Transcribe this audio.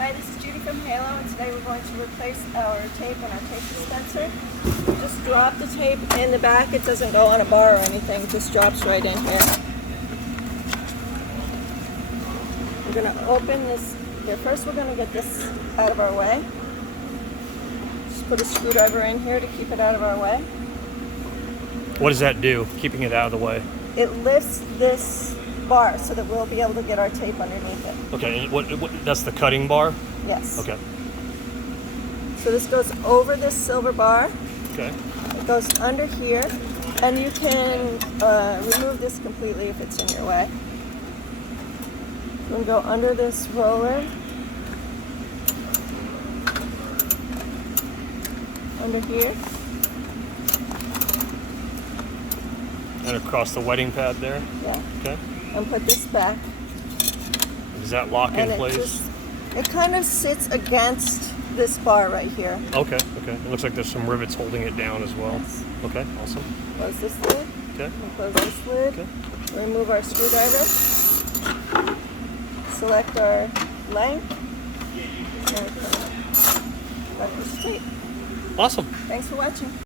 Hi, this is Judy from Halo, and today we're going to replace our tape on our tape dispenser. Just drop the tape in the back. It doesn't go on a bar or anything. It just drops right in here. We're going to open this. Here. First, we're going to get this out of our way. Just put a screwdriver in here to keep it out of our way. What does that do, keeping it out of the way? It lifts this bar so that we'll be able to get our tape underneath it. Okay, and what that's the cutting bar? Yes. Okay. So this goes over this silver bar. Okay. It goes under here, and you can remove this completely if it's in your way. You can go under this roller, under here, And across the wedding pad there? yeah, Okay. and put this back. Does that lock in And place? it kind of sits against this bar right here. Okay, okay. It looks like there's some rivets holding it down as well. Yes. Okay, awesome. Close this lid. Okay. And close this lid. Okay. Remove our screwdriver. Select our length. And cut this tape. Awesome. Thanks for watching.